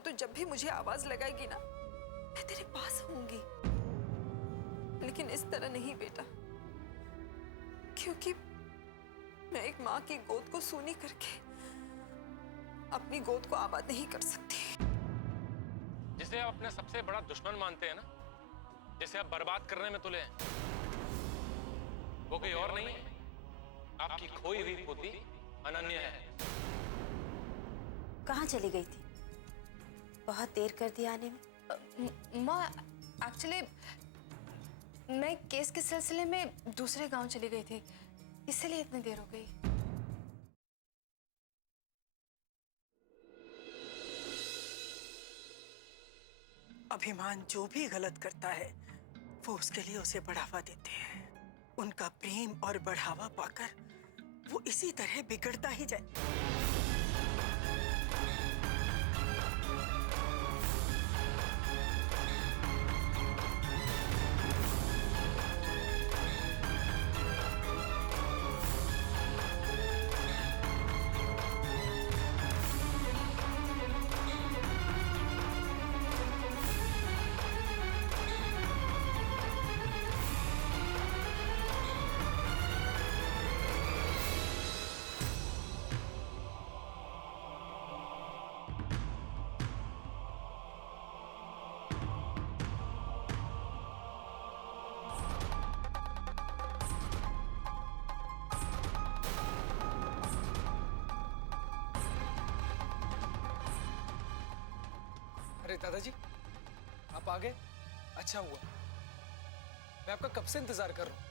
और तू जब भी मुझे आवाज लगाएगी ना, मैं तेरे पास होंगी। लेकिन इस तरह नहीं बेटा, क्योंकि मैं एक माँ की गोद को सूनी करके अपनी गोद को आबाद नहीं कर सकती। जिसे आप अपना सबसे बड़ा दुश्मन मानते हैं ना, जिसे आप बर्बाद करने में तुले हैं, वो कोई और नहीं है, आपकी खोई हुई पोती अनन्या है। कहाँ चली गई थी? बहुत देर कर दी आने में। माँ, एक्चुअली मैं केस के सिलसिले में दूसरे गांव चली गई थी, इसलिए इतनी देर हो गई। अभिमान जो भी गलत करता है वो उसके लिए उसे बढ़ावा देते हैं। उनका प्रेम और बढ़ावा पाकर वो इसी तरह बिगड़ता ही जाए। अरे दादाजी, आप आ गए? अच्छा हुआ, मैं आपका कब से इंतजार कर रहा हूं।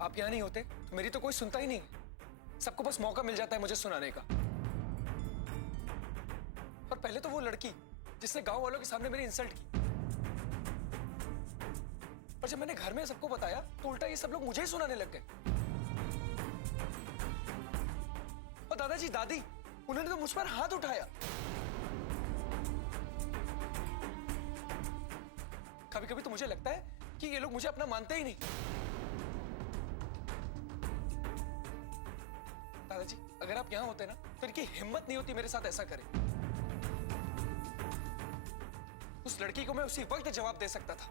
आप यहां नहीं होते तो मेरी तो कोई सुनता ही नहीं। सबको बस मौका मिल जाता है मुझे सुनाने का। और पहले तो वो लड़की जिसने गांव वालों के सामने मेरी इंसल्ट की, और जब मैंने घर में सबको बताया तो उल्टा ये सब लोग मुझे ही सुनाने लग गए। और दादाजी दादी, उन्होंने तो मुझ पर हाथ उठाया। कभी कभी तो मुझे लगता है कि ये लोग मुझे अपना मानते ही नहीं। दादाजी, अगर आप यहां होते ना तो इनकी हिम्मत नहीं होती मेरे साथ ऐसा करें। उस लड़की को मैं उसी वक्त जवाब दे सकता था।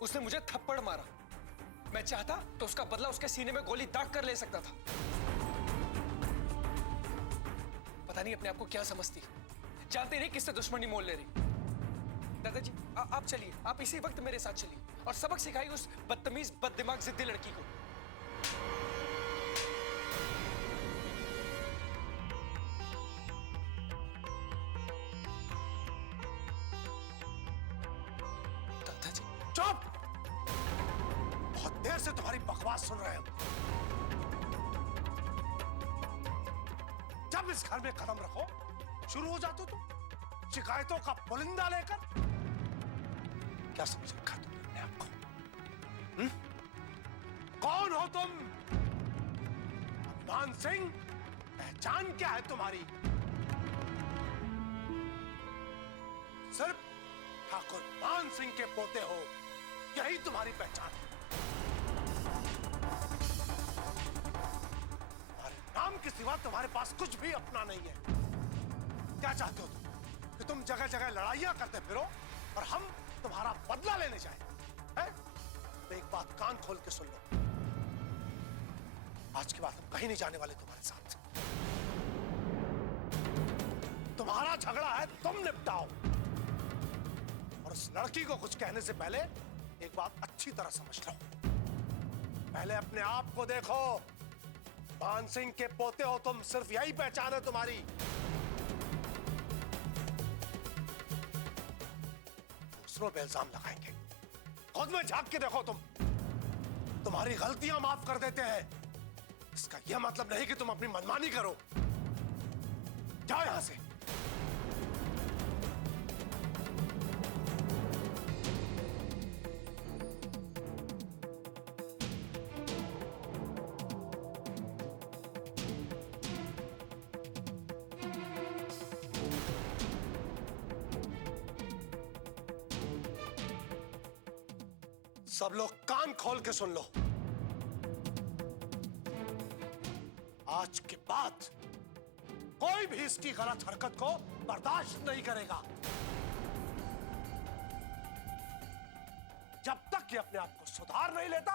उसने मुझे थप्पड़ मारा, मैं चाहता तो उसका बदला उसके सीने में गोली दाग कर ले सकता था। पता नहीं अपने आप को क्या समझती, जानते नहीं किससे दुश्मनी मोल ले रही। दादाजी, आप चलिए, आप इसी वक्त मेरे साथ चलिए और सबक सिखाइए उस बदतमीज बददिमाग जिद्दी लड़की को। दादाजी चुप! बहुत देर से तुम्हारी बकवास सुन रहे हो। जब इस घर में कदम रखो शुरू हो जाते हो तुम शिकायतों का पुलिंदा लेकर। क्या समझ रखा तुमने अपने आप को? कौन हो तुम? मान सिंह, पहचान क्या है तुम्हारी? सिर्फ ठाकुर मान सिंह के पोते हो, यही तुम्हारी पहचान है। तुम्हारे नाम के सिवा तुम्हारे पास कुछ भी अपना नहीं है। क्या चाहते हो तुम? कि तुम जगह जगह लड़ाइयां करते फिरो और हम तुम्हारा बदला लेने जाएं? हैं? तो एक बात कान खोल के सुन लो, आज के बाद हम कहीं नहीं जाने वाले तुम्हारे साथ। तुम्हारा झगड़ा है, तुम निपटाओ। और उस लड़की को कुछ कहने से पहले एक बात अच्छी तरह समझ लो। पहले अपने आप को देखो। मान सिंह के पोते हो तुम, सिर्फ यही पहचान है तुम्हारी। दूसरों पे इल्जाम लगाएंगे, खुद में झांक के देखो। तुम्हारी गलतियां माफ कर देते हैं, इसका यह मतलब नहीं कि तुम अपनी मनमानी करो। जाओ यहां से। सब लोग कान खोल के सुन लो। आज के बाद कोई भी इसकी गलत हरकत को बर्दाश्त नहीं करेगा। जब तक ये अपने आप को सुधार नहीं लेता,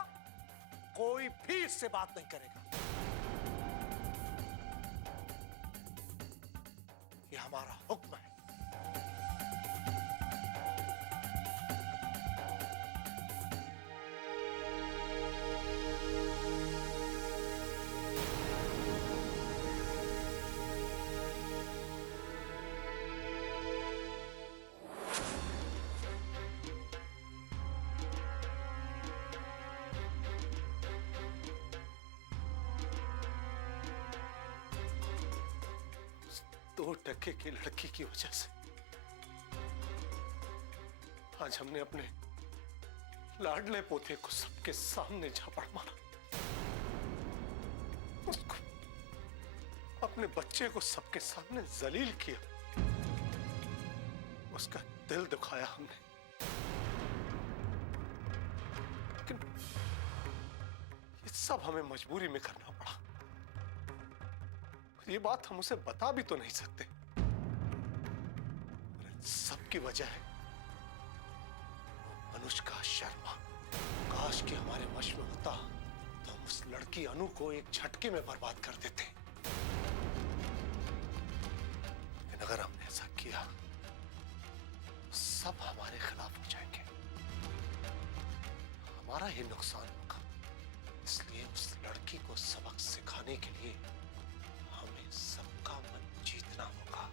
कोई भी इससे बात नहीं करेगा। ये हमारा हुक्म है। दो टके की लड़की की वजह से आज हमने अपने लाडले पोते को सबके सामने झापड़ मारा। उसको, अपने बच्चे को सबके सामने जलील किया। उसका दिल दुखाया हमने। लेकिन ये सब हमें मजबूरी में करना पड़ा। ये बात हम उसे बता भी तो नहीं सकते। सबकी वजह है अनुष्का शर्मा। काश कि हमारे वश में होता तो हम उस लड़की अनु को एक झटके में बर्बाद कर देते। लेकिन अगर हमने ऐसा किया तो सब हमारे खिलाफ हो जाएंगे, हमारा ही नुकसान होगा। इसलिए उस लड़की को सबक सिखाने के लिए हमें सबका मन जीतना होगा।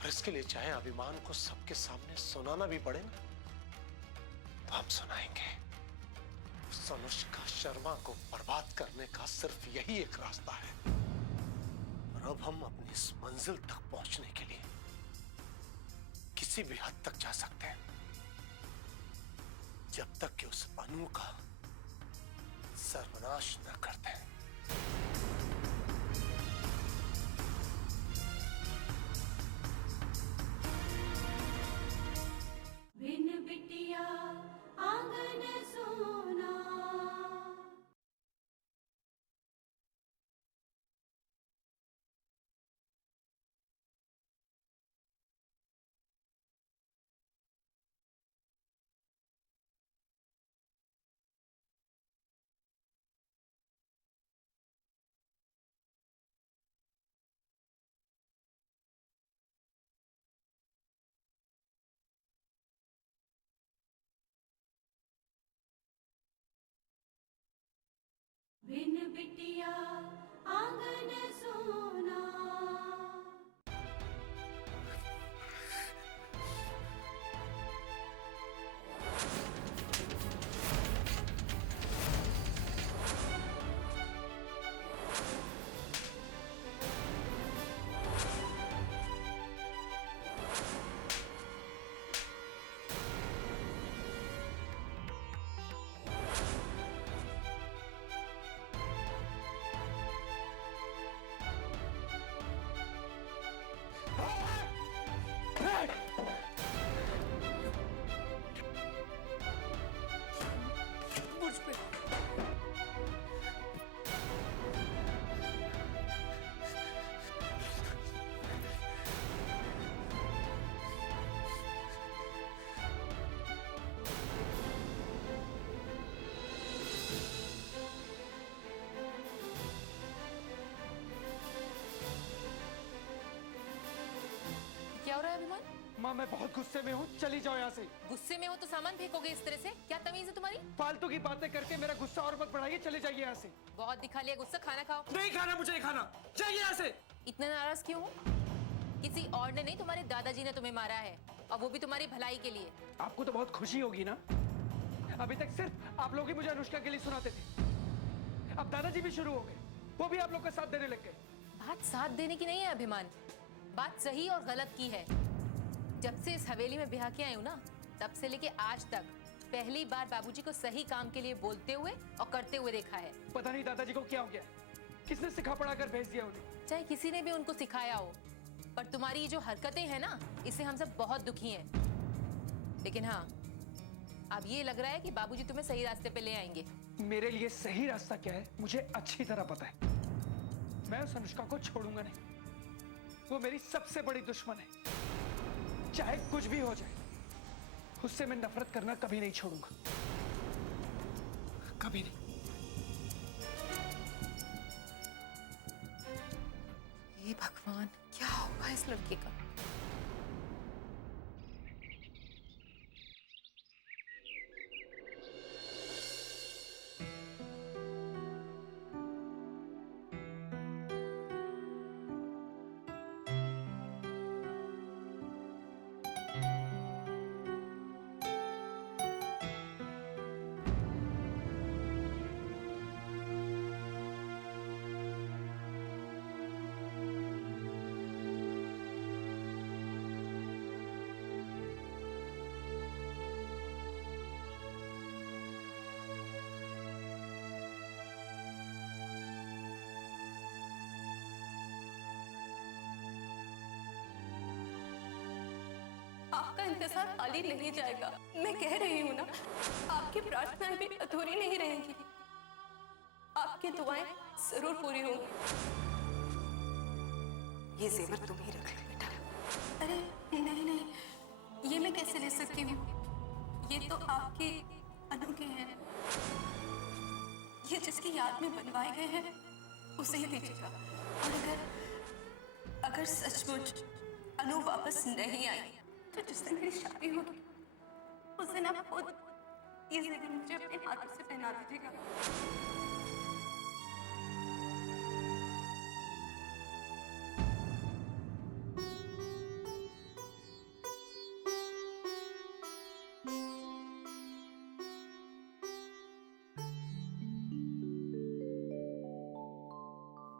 और इसके लिए चाहे अभिमान को सबके सामने सुनाना भी पड़े ना, तो हम सुनाएंगे। उस अनुष्का शर्मा को बर्बाद करने का सिर्फ यही एक रास्ता है। और अब हम अपनी इस मंजिल तक पहुंचने के लिए किसी भी हद तक जा सकते हैं, जब तक कि उस अनु का सर्वनाश न कर दें। बिन बिटिया आंगन सोना। बिन बिटिया आंगन सोना। क्या हो रहा है अभिमान? माँ मैं बहुत गुस्से में हूँ, चली जाओ यहाँ से। गुस्से में हो तो सामान फेंकोगे इस तरह से? क्या तमीज है तुम्हारी? फालतू की बातें करके मेरा गुस्सा और मत बढ़ाइए, चले जाइए यहाँ से। बहुत दिखा लिया गुस्सा, खाना खाओ। नहीं खाना मुझे, नहीं खाना, जाइए यहाँ से। इतना नाराज क्यों हो? किसी और ने नहीं, तुम्हारे दादाजी ने तुम्हें मारा है, और वो भी तुम्हारी भलाई के लिए। आपको तो बहुत खुशी होगी ना। अभी तक सिर्फ आप लोग ही मुझे अनुष्का के लिए सुनाते थे, अब दादाजी भी शुरू हो गए, वो भी आप लोग का साथ देने लग गए। बात साथ देने की नहीं है अभिमान, बात सही और गलत की है। जब से इस हवेली में ब्याह के आई हूं ना, तब से लेके आज तक पहली बार बाबूजी को सही काम के लिए बोलते हुए और करते हुए देखा है। पता नहीं दादाजी को क्या हो गया, किसने सिखा पढ़ा कर भेज दिया उन्हें। चाहे किसी ने भी उनको सिखाया हो, पर तुम्हारी ये जो हरकतें हैं ना, इससे हम सब बहुत दुखी हैं। लेकिन हाँ, अब ये लग रहा है कि बाबूजी तुम्हें सही रास्ते पे ले आएंगे। मेरे लिए सही रास्ता क्या है मुझे अच्छी तरह पता है। मैं उस अनुष्का को छोड़ूंगा नहीं। वो मेरी सबसे बड़ी दुश्मन है। चाहे कुछ भी हो जाए, उससे मैं नफरत करना कभी नहीं छोड़ूंगा, कभी नहीं। हे भगवान, क्या होगा इस लड़के का? आपका इंतजार खाली नहीं जाएगा। मैं कह रही हूँ ना, आपकी प्रार्थनाएं भी अधूरी नहीं रहेंगी। आपकी दुआएं जरूर पूरी होंगी। ये जेवर तुम ही रख लो बेटा। अरे नहीं नहीं, ये मैं कैसे ले सकती हूँ? ये तो आपके अनु के हैं। ये जिसकी याद में बनवाए गए हैं, उसे ही दीजिएगा। और अगर सचमुच अनु वापस नहीं आई, तो जिस दिन मेरी शादी होगी, उस दिन आप खुद ये जेवर मुझे अपने हाथों से पहना दीजिएगा।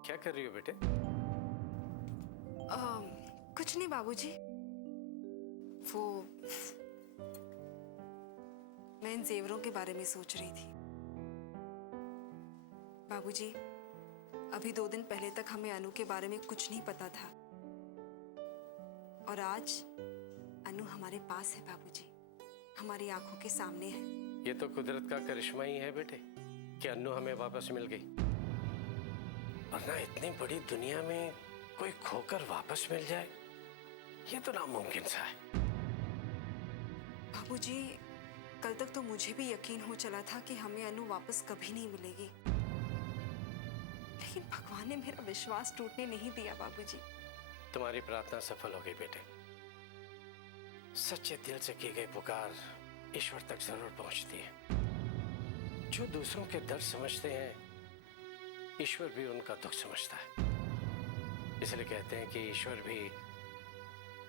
क्या कर रही हो बेटे? कुछ नहीं बाबूजी। वो मैं इन जेवरों के बारे में सोच रही थी। बाबूजी, अभी 2 दिन पहले तक हमें अनु के बारे में कुछ नहीं पता था, और आज अनु हमारे पास है बाबूजी, हमारी आंखों के सामने है। ये तो कुदरत का करिश्मा ही है बेटे कि अन्नू हमें वापस मिल गई, वरना इतनी बड़ी दुनिया में कोई खोकर वापस मिल जाए, ये तो नामुमकिन सा है। बाबूजी, कल तक तो मुझे भी यकीन हो चला था कि हमें अनु वापस कभी नहीं मिलेगी, लेकिन भगवान ने मेरा विश्वास टूटने नहीं दिया बाबूजी। तुम्हारी प्रार्थना सफल हो गई बेटे। सच्चे दिल से की गई पुकार ईश्वर तक जरूर पहुंचती है। जो दूसरों के दर्द समझते हैं, ईश्वर भी उनका दुख समझता है। इसलिए कहते हैं कि ईश्वर भी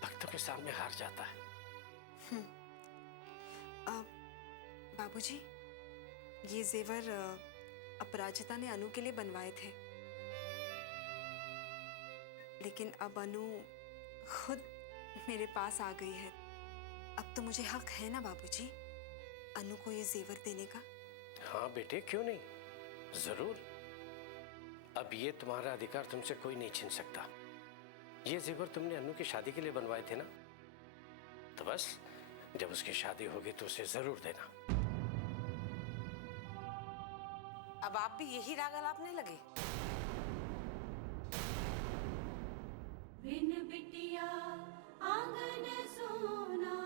भक्तों के सामने हार जाता है। बाबूजी, ये जेवर अपराजिता ने अनु के लिए बनवाए थे, लेकिन अब अनु खुद मेरे पास आ गई है। अब तो मुझे हक है ना बाबूजी, अनु को ये जेवर देने का? हाँ बेटे, क्यों नहीं, जरूर। अब ये तुम्हारा अधिकार तुमसे कोई नहीं छीन सकता। ये जेवर तुमने अनु की शादी के लिए बनवाए थे ना, तो बस जब उसकी शादी होगी तो उसे जरूर देना। अब आप भी यही राग अलापने लगे? बिन बिटिया आंगन सोना।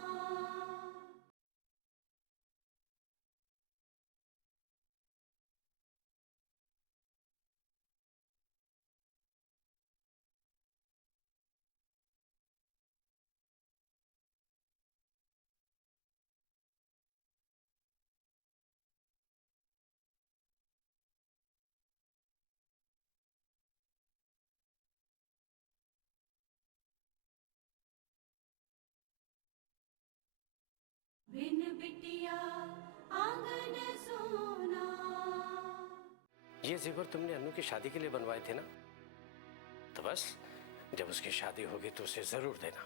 बिन बिटिया आंगन सोना। ये जेवर तुमने अनु की शादी के लिए बनवाए थे ना, तो बस जब उसकी शादी होगी तो उसे जरूर देना।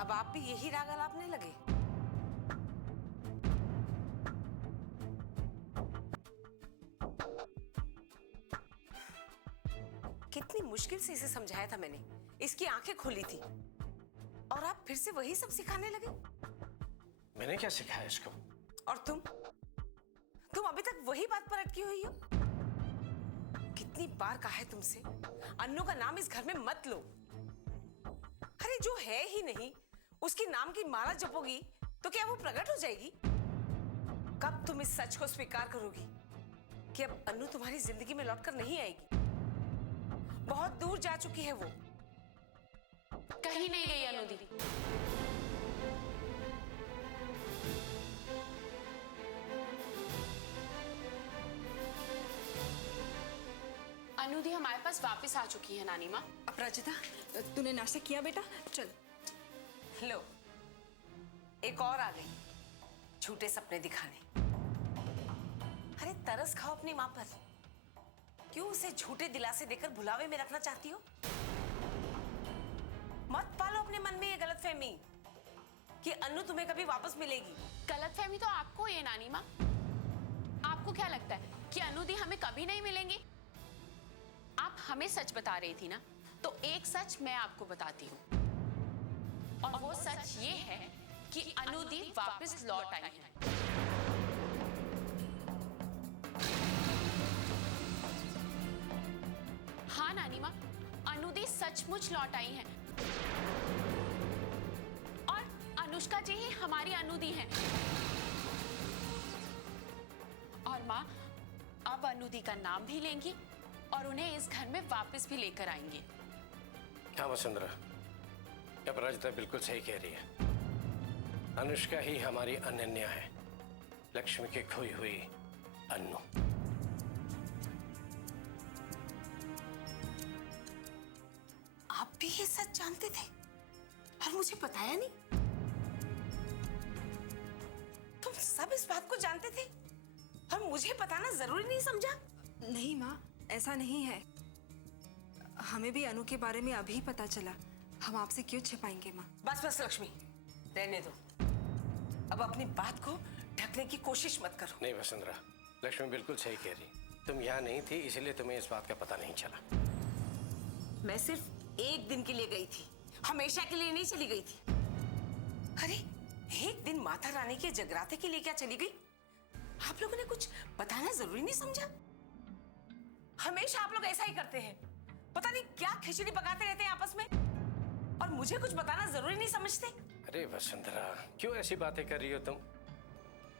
अब आप भी यही राग अलापने लगे? कितनी मुश्किल से इसे समझाया था मैंने, इसकी आंखें खुली थी, और आप फिर से वही सब सिखाने लगे। मैंने क्या सिखाया इसको? और तुम अभी तक वही बात पर अटकी हुई हो। कितनी बार कहा है तुमसे, अन्नू का नाम इस घर में मत लो। अरे जो है ही नहीं, उसके नाम की माला जपोगी तो क्या वो प्रकट हो जाएगी? कब तुम इस सच को स्वीकार करोगी कि अब अन्नू तुम्हारी जिंदगी में लौटकर नहीं आएगी? बहुत दूर जा चुकी है वो। कहीं नहीं गई अनु दीदी। अनु दी हमारे पास वापस आ चुकी है नानी माँ। अपराजिता, तूने नाश्ता किया बेटा? चल। लो, एक और आ गई झूठे सपने दिखाने। अरे तरस खाओ अपनी माँ पर। क्यों उसे झूठे दिलासे देकर भुलावे में रखना चाहती हो? मत पालो अपने मन में ये गलतफहमी कि अन्नू तुम्हें कभी वापस मिलेगी। गलतफहमी तो आपको है नानी माँ। आपको क्या लगता है कि अनु दी हमें कभी नहीं मिलेंगी? आप हमें सच बता रही थी ना, तो एक सच मैं आपको बताती हूँ, और वो सच ये है कि अनु दी वापस लौट आई है। हाँ नानी माँ, अनु दी सचमुच लौट आई हैं। और अनुष्का जी ही हमारी अनु दी हैं। और माँ अब अनु दी का नाम भी लेंगी और उन्हें इस घर में वापस भी लेकर आएंगे। हाँ वसुंधरा, अपराजिता बिल्कुल सही कह रही है। अनुष्का ही हमारी अनन्या है, लक्ष्मी की खोई हुई अन्नू। आप भी ये सच जानते थे और मुझे बताया नहीं? तुम सब इस बात को जानते थे और मुझे बताना जरूरी नहीं समझा? नहीं माँ, ऐसा नहीं है। हमें भी अनु के बारे में अभी पता चला। हम आपसे क्यों छिपाएंगे माँ? बस बस लक्ष्मी, रहने दो। अब अपनी बात को ढकने की कोशिश मत करो। नहीं वसुंधरा, लक्ष्मी बिल्कुल सही कह रही। तुम यहाँ नहीं थी, इसलिए तुम्हें इस बात का पता नहीं चला। मैं सिर्फ एक दिन के लिए गई थी, हमेशा के लिए नहीं चली गई थी। अरे एक दिन माता रानी के जगराते के लिए क्या चली गई? आप लोगों ने कुछ बताना जरूरी नहीं समझा? हमेशा आप लोग ऐसा ही करते हैं। पता नहीं क्या खिचड़ी पकाते रहते हैं आपस में, और मुझे कुछ बताना जरूरी नहीं समझते। अरे वसुंधरा, क्यों ऐसी बातें कर रही हो तुम?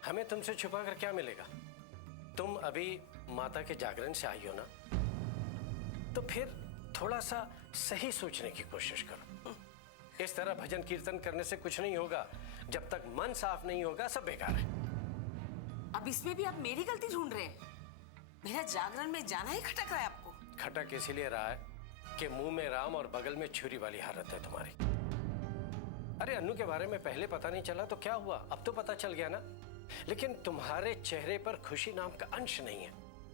हमें तुमसे छुपा कर क्या मिलेगा? तुम अभी माता के जागरण से आई हो ना, तो फिर थोड़ा सा सही सोचने की कोशिश करो। इस तरह भजन कीर्तन करने से कुछ नहीं होगा। जब तक मन साफ नहीं होगा, सब बेकार है। अब इसमें भी आप मेरी गलती ढूंढ रहे हैं? मेरा जागरण में जाना ही खटक रहा है आपको? खटक इसीलिए रहा है कि मुंह में राम और बगल में छुरी वाली हालत है तुम्हारी। अरे अन्नू के बारे में पहले पता नहीं चला तो क्या हुआ, अब तो पता चल गया ना। लेकिन तुम्हारे चेहरे पर खुशी नाम का अंश नहीं है।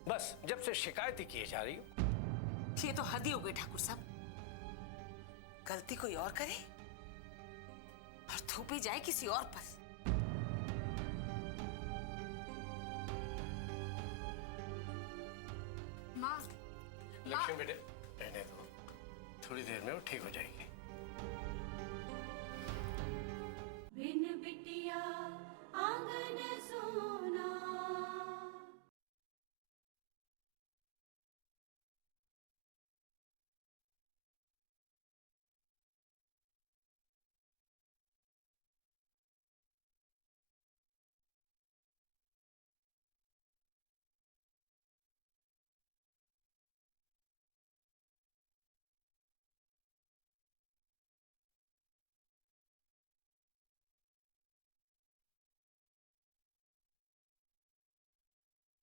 बस जब से शिकायत ही की जा रही हो। ये तो हद ही हो गई ठाकुर साहब। गलती कोई और करे और थोपी जाए किसी और पर। माँ, लक्ष्मी बेटे, रहने दो, थोड़ी देर में वो ठीक हो जाएगी। बिन बिटिया आंगन सोना।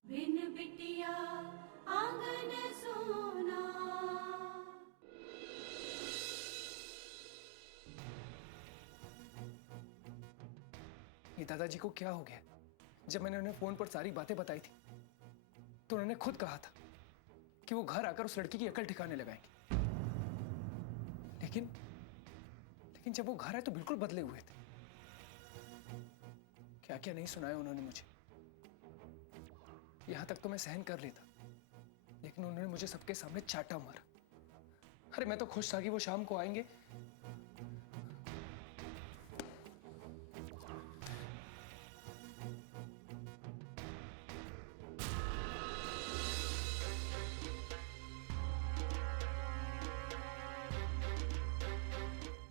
बिन बिटिया आंगन सोना। ये दादाजी को क्या हो गया? जब मैंने उन्हें फोन पर सारी बातें बताई थी तो उन्होंने खुद कहा था कि वो घर आकर उस लड़की की अकल ठिकाने लगाएंगे। लेकिन जब वो घर आए तो बिल्कुल बदले हुए थे। क्या क्या नहीं सुनाया उन्होंने मुझे। यहां तक तो मैं सहन कर लेता, लेकिन उन्होंने मुझे सबके सामने चाटा मारा। अरे मैं तो खुश था कि वो शाम को आएंगे।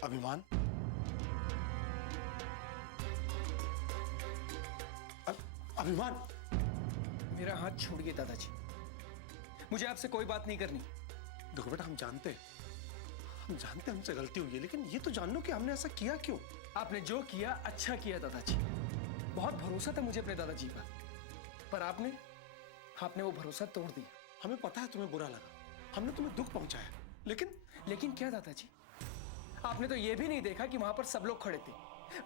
अभिमान, अभिमान, मेरा हाथ छोड़िए दादाजी, मुझे आपसे कोई बात नहीं करनी। देखो बेटा, हम जानते हैं हमसे गलती हुई है, लेकिन ये तो जान लो कि हमने ऐसा किया क्यों। आपने जो किया अच्छा किया दादाजी। बहुत भरोसा था मुझे अपने दादाजी पर आपने वो भरोसा तोड़ दिया। हमें पता है तुम्हें बुरा लगा, हमने तुम्हें दुख पहुंचाया, लेकिन क्या दादाजी, आपने तो ये भी नहीं देखा कि वहां पर सब लोग खड़े थे,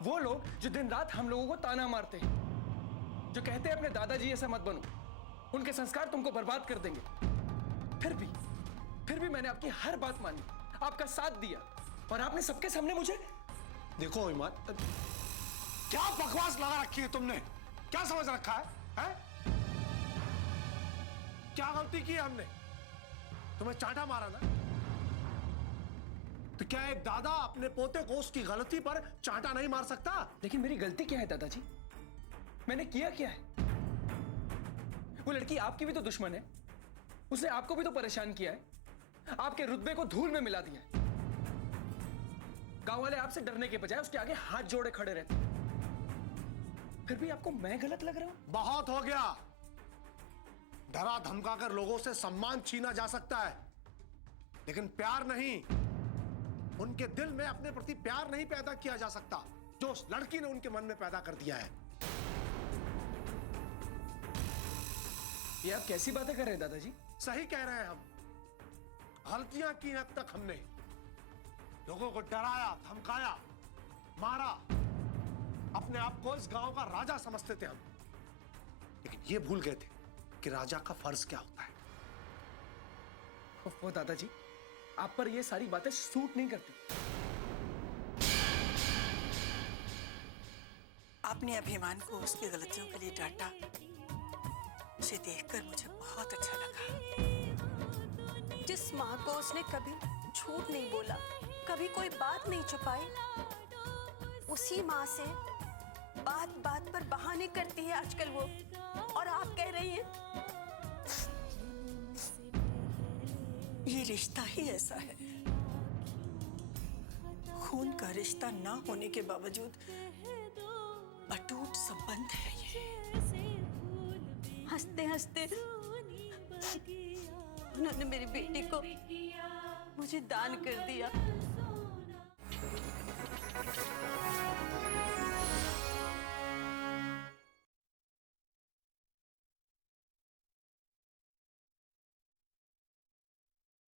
वो लोग जो दिन रात हम लोगों को ताना मारते हैं, जो कहते हैं अपने दादाजी ऐसा मत बनो, उनके संस्कार तुमको बर्बाद कर देंगे। फिर भी मैंने आपकी हर बात मानी, आपका साथ दिया, और आपने सबके सामने मुझे। देखो अभिमान, क्या बकवास लगा रखी है तुमने, क्या समझ रखा है? क्या गलती की है हमने? तुम्हें चांटा मारा ना, तो क्या एक दादा अपने पोते को उसकी गलती पर चांटा नहीं मार सकता? लेकिन मेरी गलती क्या है दादाजी? मैंने किया क्या है? वो लड़की आपकी भी तो दुश्मन है, उसने आपको भी तो परेशान किया है, आपके रुतबे को धूल में मिला दिया है। गांव वाले आपसे डरने के बजाय उसके आगे हाथ जोड़े खड़े रहते, फिर भी आपको मैं गलत लग रहा हूं? बहुत हो गया। डरा धमकाकर लोगों से सम्मान छीना जा सकता है, लेकिन प्यार नहीं। उनके दिल में अपने प्रति प्यार नहीं पैदा किया जा सकता जो उस लड़की ने उनके मन में पैदा कर दिया है। ये आप कैसी बातें कर रहे हैं दादाजी? सही कह रहे हैं हम। गलतियां की अब तक हमने, लोगों को डराया, धमकाया, मारा, अपने आप को इस गांव का राजा समझते थे हम, लेकिन ये भूल गए थे कि राजा का फर्ज क्या होता है। वो दादाजी, आप पर ये सारी बातें सूट नहीं करती। आपने अभिमान को उसकी गलतियों के लिए डांटा, उसे देखकर मुझे बहुत अच्छा लगा। जिस माँ को उसने कभी झूठ नहीं बोला, कभी कोई बात नहीं छुपाई, उसी माँ से बात बात पर बहाने करती है आजकल वो, और आप कह रही हैं ये रिश्ता ही ऐसा है। खून का रिश्ता ना होने के बावजूद अटूट संबंध है ये। हंसते हंसते उन्होंने मेरी बेटी को मुझे दान कर दिया।